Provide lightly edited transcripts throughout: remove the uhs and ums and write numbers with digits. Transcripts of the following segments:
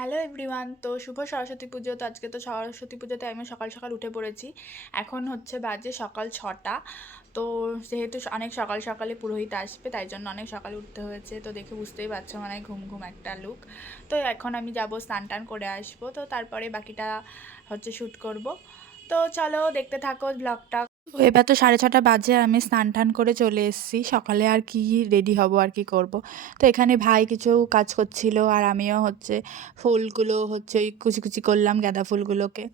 Hello everyone, তো শুভ সরস্বতী পুজো। তো আজকে তো সরস্বতী পুজোতে আমি সকাল সকাল উঠে পড়েছি। এখন হচ্ছে বাজে সকাল 6টা। তো যেহেতু অনেক সকাল সকালে পুরোহিত আসবে, তাই জন্য অনেক সকালে উঠতে হয়েছে। তো দেখে বুঝতেই পারছো, মানে ঘুম ঘুম একটা লুক। তো এখন আমি যাব স্নান টান করে আসবো, তো তারপরে বাকিটা হচ্ছে শ্যুট করব। তো চলো দেখতে থাকো ব্লগটা। তো এবার তো 6:30 বাজে, আমি স্নান টান করে চলে এসেছি। সকালে আর কি রেডি হব আর কি করব। তো এখানে ভাই কিছু কাজ করছিল, আর আমিও হচ্ছে ফুলগুলো হচ্ছে ওই কুচি কুচি করলাম, গাঁদা ফুলগুলোকে।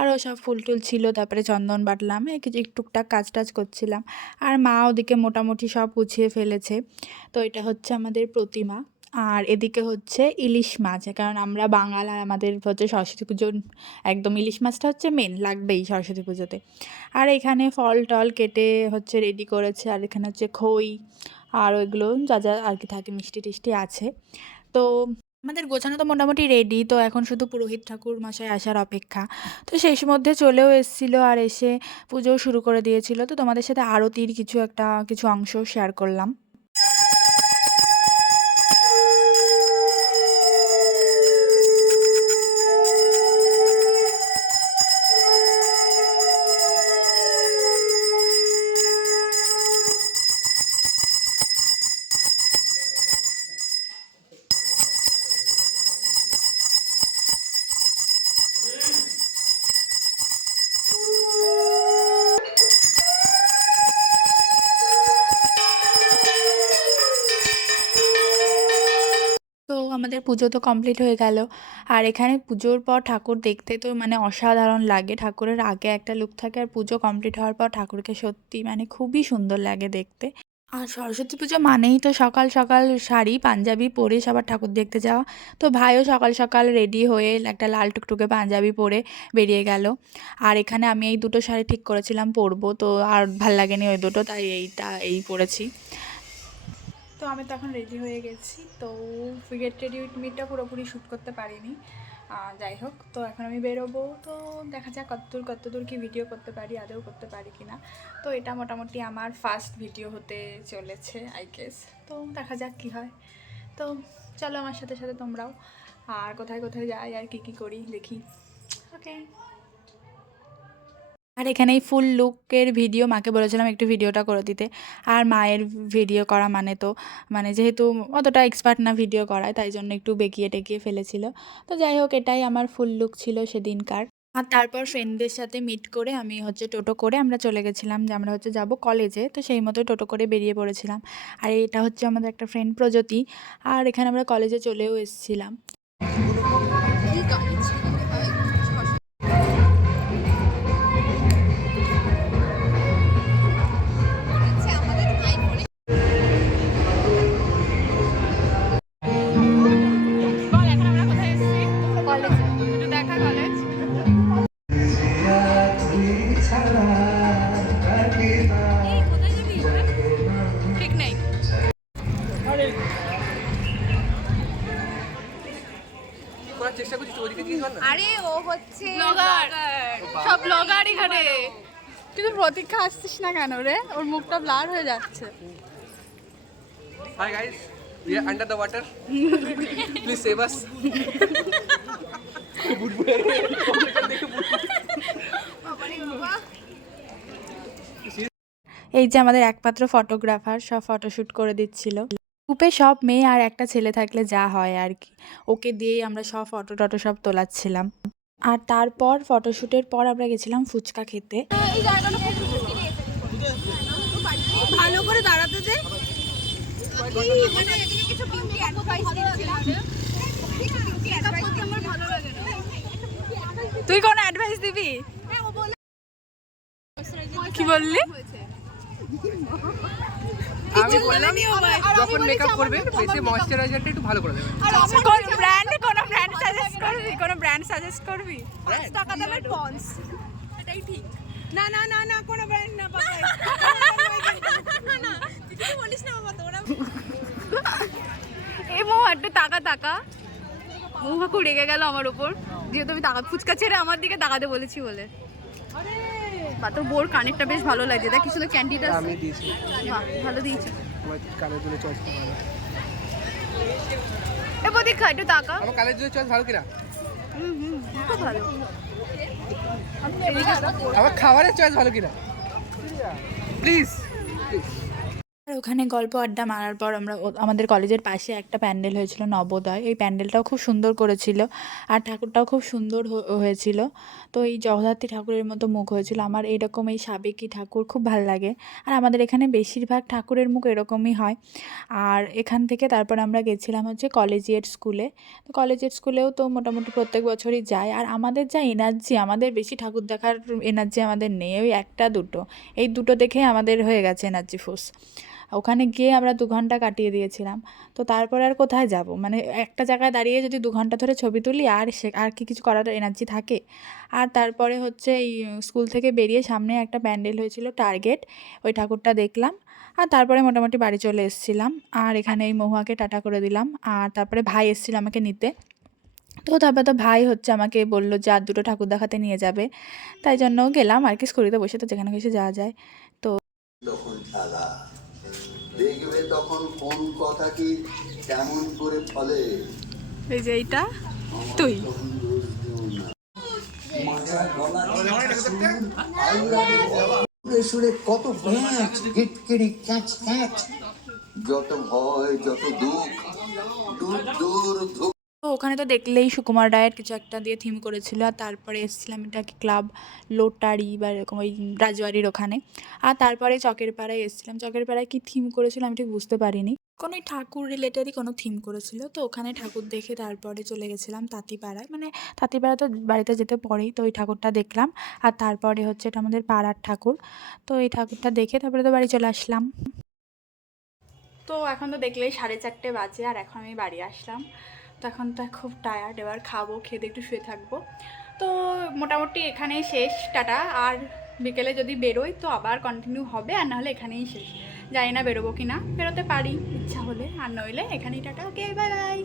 আরও সব ফুল টুল ছিল, তারপরে চন্দন বাটলাম, এই কিছু টুকটাক কাজ টাজ করছিলাম। আর মা ওদিকে মোটামুটি সব গুছিয়ে ফেলেছে। তো এটা হচ্ছে আমাদের প্রতিমা। আর এদিকে হচ্ছে ইলিশ মাছ, কারণ আমরা বাঙাল আর আমাদের হচ্ছে সরস্বতী পুজোর একদম ইলিশ মাছটা হচ্ছে মেন, লাগবেই সরস্বতী পুজোতে। আর এখানে ফল টল কেটে হচ্ছে রেডি করেছে, আর এখানে হচ্ছে খই আর ওইগুলো যা যা আর কি থাকে, মিষ্টি টিষ্টি আছে। তো আমাদের গোছানো তো মোটামুটি রেডি, তো এখন শুধু পুরোহিত ঠাকুর মশাই আসার অপেক্ষা। তো শেষ মধ্যে চলেও এসেছিলো, আর এসে পুজোও শুরু করে দিয়েছিল। তো তোমাদের সাথে আরতির কিছু অংশ শেয়ার করলাম। তো আমাদের পুজো তো কমপ্লিট হয়ে গেল। আর এখানে পুজোর পর ঠাকুর দেখতে তো মানে অসাধারণ লাগে। ঠাকুরের আগে একটা লুক থাকে, আর পুজো কমপ্লিট হওয়ার পর ঠাকুরকে সত্যি মানে খুবই সুন্দর লাগে দেখতে। আর সরস্বতী পুজো মানেই তো সকাল সকাল শাড়ি পাঞ্জাবি পরে সবার ঠাকুর দেখতে যাওয়া। তো ভাইও সকাল সকাল রেডি হয়ে একটা লাল টুকটুকে পাঞ্জাবি পরে বেরিয়ে গেল। আর এখানে আমি এই দুটো শাড়ি ঠিক করেছিলাম পরবো, তো আর ভাল লাগেনি ওই দুটো, তাই এই পরেছি। তো আমি তো এখন রেডি হয়ে গেছি। তো গেট রেডি উইথ মিটা পুরোপুরি শ্যুট করতে পারিনি, যাই হোক। তো এখন আমি বেরোবো, তো দেখা যাক কতদূর কি ভিডিও করতে পারি, আদৌ করতে পারি কি না। তো এটা মোটামুটি আমার ফার্স্ট ভিডিও হতে চলেছে আই গেস। তো দেখা যাক কি হয়। তো চলো আমার সাথে সাথে তোমরাও, আর কোথায় কোথায় যাই আর কি করি দেখি। ওকে। আর এখানে এই ফুল লুকের ভিডিও মাকে বলেছিলাম একটু ভিডিওটা করে দিতে। আর মায়ের ভিডিও করা মানে তো মানে যেহেতু অতটা এক্সপার্ট না ভিডিও করায়, তাই জন্য একটু বেঁকিয়ে টেকিয়ে ফেলেছিল। তো যাই হোক, এটাই আমার ফুল লুক ছিল সেদিনকার। আর তারপর ফ্রেন্ডদের সাথে মিট করে আমি হচ্ছে টোটো করে আমরা চলে গেছিলাম, যে আমরা হচ্ছে যাব কলেজে। তো সেই মতো টোটো করে বেরিয়ে পড়েছিলাম। আর এটা হচ্ছে আমাদের একটা ফ্রেন্ড প্রজ্যোতি। আর এখানে আমরা কলেজে চলেও এসেছিলাম। আরে ও হচ্ছে ব্লগার, সব ব্লগার এখানে। কিন্তু প্রতীক্ষা আসছিস না কেন রে? ওর মুখটা ব্লার হয়ে যাচ্ছে। Hi guys, we are under the water. Please save us. এই যে আমাদের একমাত্র ফটোগ্রাফার সব ফটোশ্যুট করে দিচ্ছিল। গ্রুপে সব মেয়ে আর একটা ছেলে থাকলে যা হয় আর কি, ওকে দিয়েই আমরা সব ফটো টটো সব তোলাচ্ছিলাম। আর তারপর ফটোশ্যুটের পর আমরা গেছিলাম ফুচকা খেতে। এই জায়গাটা ভালো করে দাঁড়াতে দে। মানে এদিকে কিছু বিউটি অ্যাডভাইস দিচ্ছিলাম। আমার ভালো লাগে না। তুই কোন অ্যাডভাইস দিবি? হ্যাঁ, ও বলে কি বললি? আমি বললাম যখন মেকআপ করবেন ফেসে ময়শ্চারাইজারটা একটু ভালো করে দেবেন। কোন ব্র্যান্ড সাজেস্ট করবি? 5 টাকা দামের পন্স, এটাই ঠিক। না না না না, কোনো ব্র্যান্ড না বাবা। না তুই বলিস না বাবা, তোরা এই মো একটু টাকা মুখ খুব রেগে গেল আমার উপর, যেহেতু আমি টাকা ফুচকা ছেড়ে আমার দিকে তাকাতে বলেছি বলে। বা তোর বোর কানেরটা বেশ ভালো লাগছে, দেখ কি সুন্দর ক্যান্ডিটা আমি দিয়েছি, ভালো দিয়েছি। তোমার কানে দুলে চল ভালো। এ প্রতীক্ষা একটু তাকা। আমার কালের চয়েস ভালো কিনা? খুব ভালো। আমার খাবারের চয়েস ভালো কিনা? প্লিজ। আর ওখানে গল্প আড্ডা মারার পর আমরা আমাদের কলেজের পাশে একটা প্যান্ডেল হয়েছিল নবোদয়, এই প্যান্ডেলটাও খুব সুন্দর করেছিল আর ঠাকুরটাও খুব সুন্দর হয়েছিল। তো এই জগদ্ধাত্রী ঠাকুরের মতো মুখ হয়েছিল। আমার এইরকম এই সাবেকি ঠাকুর খুব ভালো লাগে, আর আমাদের এখানে বেশিরভাগ ঠাকুরের মুখ এরকমই হয়। আর এখান থেকে তারপর আমরা গেছিলাম হচ্ছে কলেজিয়েট স্কুলে। তো কলেজিয়েট স্কুলেও তো মোটামুটি প্রত্যেক বছরই যায়। আর আমাদের যা এনার্জি, আমাদের বেশি ঠাকুর দেখার এনার্জি আমাদের নেই, ওই একটা দুটো, এই দুটো দেখেই আমাদের হয়ে গেছে এনার্জি ফুস। ওখানে গিয়ে আমরা 2 ঘন্টা কাটিয়ে দিয়েছিলাম। তো তারপরে আর কোথায় যাব, মানে একটা জায়গায় দাঁড়িয়ে যদি 2 ঘন্টা ধরে ছবি তুলি আর কি কিছু করার এনার্জি থাকে। আর তারপরে হচ্ছে এই স্কুল থেকে বেরিয়ে সামনে একটা প্যান্ডেল হয়েছিল টার্গেট, ওই ঠাকুরটা দেখলাম। আর তারপরে মোটামুটি বাড়ি চলে এসেছিলাম। আর এখানে এই মহুয়াকে টাটা করে দিলাম। আর তারপরে ভাই এসেছিল আমাকে নিতে। তো তারপরে তো ভাই হচ্ছে আমাকে বললো যে আর 2টো ঠাকুর দেখাতে নিয়ে যাবে, তাই জন্য গেলাম আর কি। স্কুটিতে বসে তো যেখানে খুশি যাওয়া যায়। তখন খেলা দেখবে, তখন কোন কথা কি কেমন করে ফলে। এই যে এইটা তুই সুরে কত প্যাঁচ কিটকিরি ক্যাচ ক্যাচ, যত ভয় যত দুঃখ দূর দূর ধূপ। তো ওখানে তো দেখলেই সুকুমার রায়ের কিছু একটা দিয়ে থিম করেছিল। আর তারপরে এসেছিলাম এটা কি ক্লাব লোটারি বা এরকম ওই রাজবাড়ির ওখানে। আর তারপরে চকের পাড়ায় এসেছিলাম। চকের পাড়ায় কী থিম করেছিল আমি ঠিক বুঝতে পারিনি, কোনো ঠাকুর রিলেটেডই কোনো থিম করেছিল। তো ওখানে ঠাকুর দেখে তারপরে চলে গেছিলাম তাঁতিপাড়ায়, মানে তাঁতিপাড়া তো বাড়িতে যেতে পরেই, তো ওই ঠাকুরটা দেখলাম। আর তারপরে হচ্ছে এটা আমাদের পাড়ার ঠাকুর। তো এই ঠাকুরটা দেখে তারপরে তো বাড়ি চলে আসলাম। তো এখন তো দেখলেই 4:30 বাজে, আর এখন আমি বাড়ি আসলাম। তো এখন তো খুব টায়ার্ড, এবার খাবো, খেয়ে একটু শুয়ে থাকবো। তো মোটামুটি এখানেই শেষ, টাটা। আর বিকেলে যদি বেরোই তো আবার কন্টিনিউ হবে, আর নাহলে এখানেই শেষ। জানি না বেরোবো কি না, বেরোতে পারি ইচ্ছা হলে, আর নইলে এখানেই টাটা। ওকে, বাই বাই।